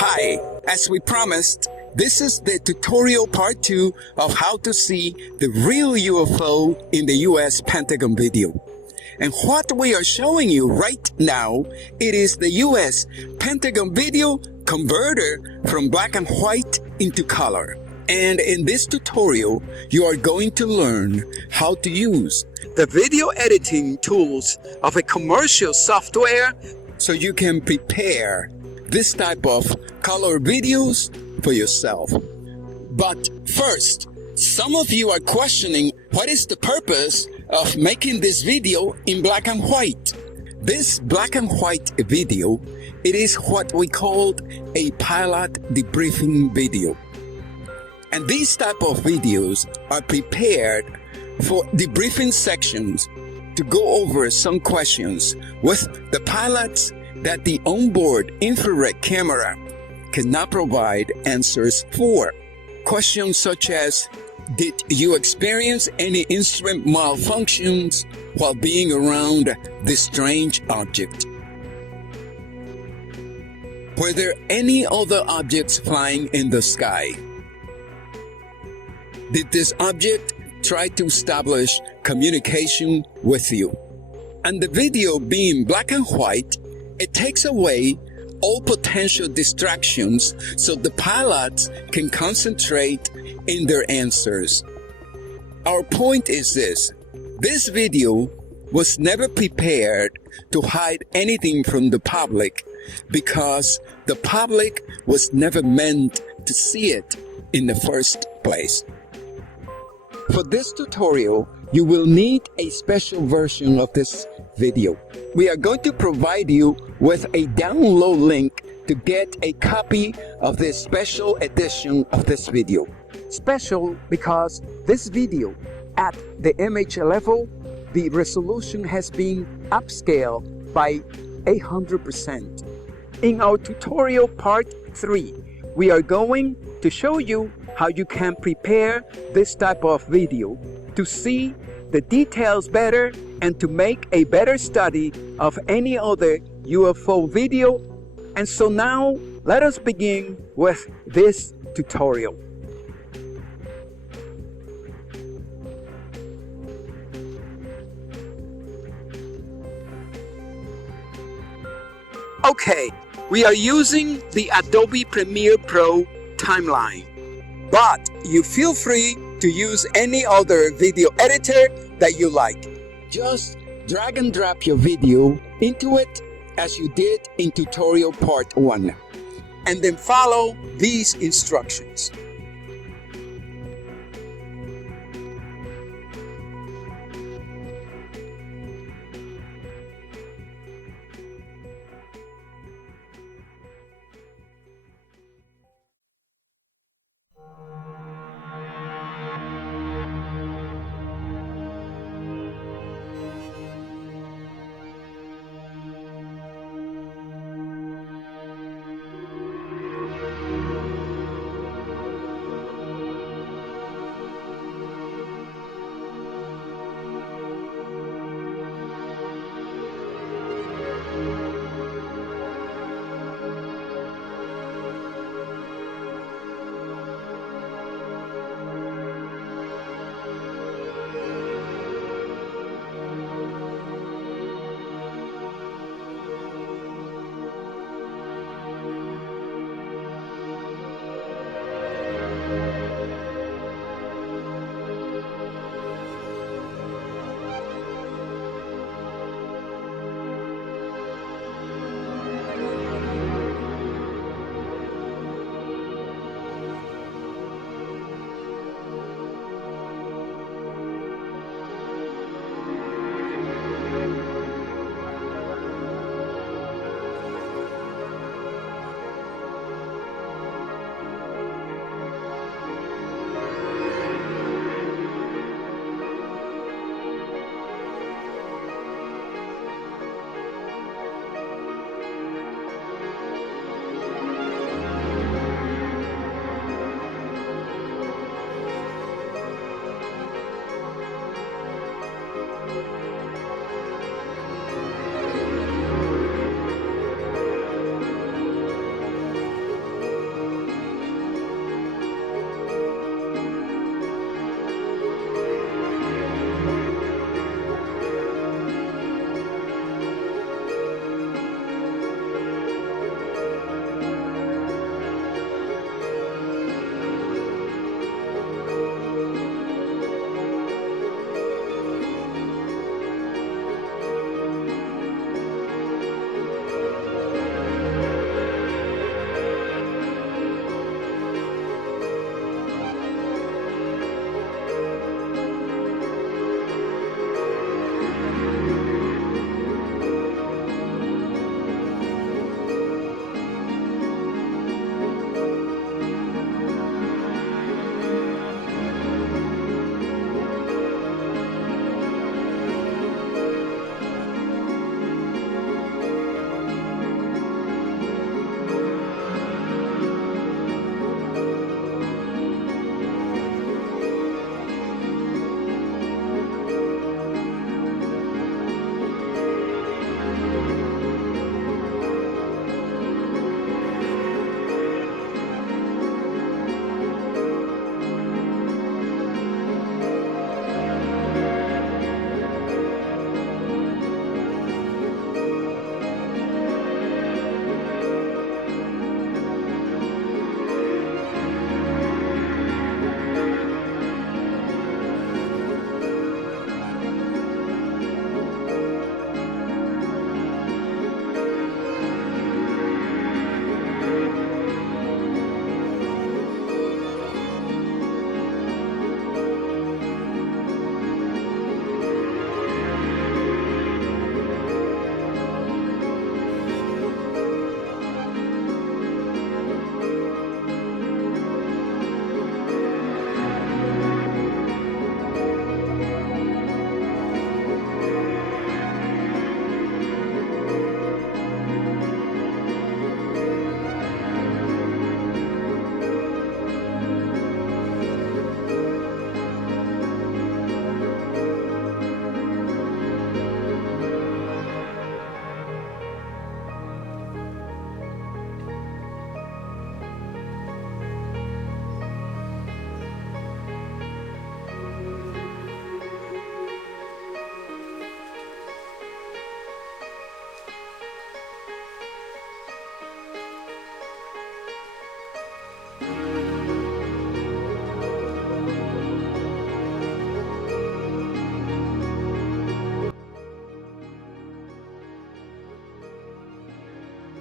Hi, as we promised, this is the tutorial part 2 of how to see the real UFO in the US Pentagon video. And what we are showing you right now, it is the US Pentagon video converter from black and white into color. And in this tutorial, you are going to learn how to use the video editing tools of a commercial software so you can prepare this type of color videos for yourself. But first, some of you are questioning what is the purpose of making this video in black and white. This black and white video, it is what we called a pilot debriefing video. And these type of videos are prepared for debriefing sections to go over some questions with the pilots that the onboard infrared camera cannot provide answers for. Questions such as, did you experience any instrument malfunctions while being around this strange object? Were there any other objects flying in the sky? Did this object try to establish communication with you? And the video being black and white, it takes away all potential distractions so the pilots can concentrate in their answers. Our point is this video was never prepared to hide anything from the public because the public was never meant to see it in the first place. For this tutorial, you will need a special version of this video. We are going to provide you with a download link to get a copy of this special edition of this video. Special because this video at the image level, the resolution has been upscaled by 800%. In our tutorial part 3, we are going to show you how you can prepare this type of video to see the details better and to make a better study of any other UFO video. And so now let us begin with this tutorial. Okay, we are using the Adobe Premiere Pro timeline, but you feel free to use any other video editor that you like. Just drag and drop your video into it as you did in tutorial part 1, and then follow these instructions.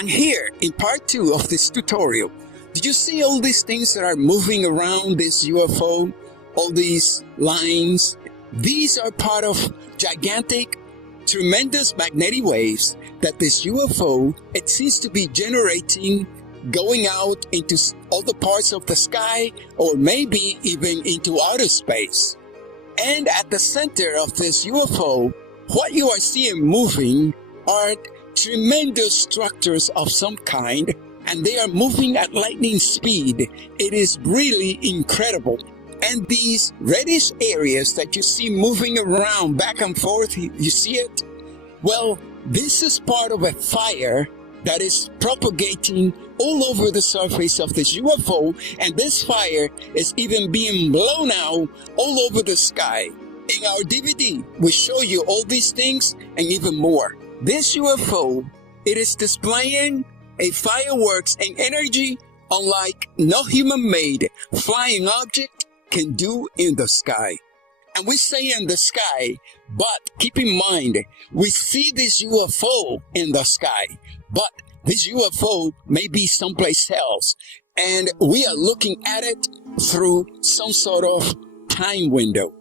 And here, in part 2 of this tutorial, did you see all these things that are moving around this UFO? All these lines? These are part of gigantic, tremendous magnetic waves that this UFO, it seems to be generating, going out into other parts of the sky, or maybe even into outer space. And at the center of this UFO, what you are seeing moving are tremendous structures of some kind, and they are moving at lightning speed. It is really incredible. And these reddish areas that you see moving around back and forth, you see it? Well, this is part of a fire that is propagating all over the surface of this UFO, and this fire is even being blown out all over the sky. In our DVD, we show you all these things and even more. This UFO, it is displaying a fireworks and energy unlike no human-made flying object can do in the sky. And we say in the sky, but keep in mind, we see this UFO in the sky, but this UFO may be someplace else, and we are looking at it through some sort of time window.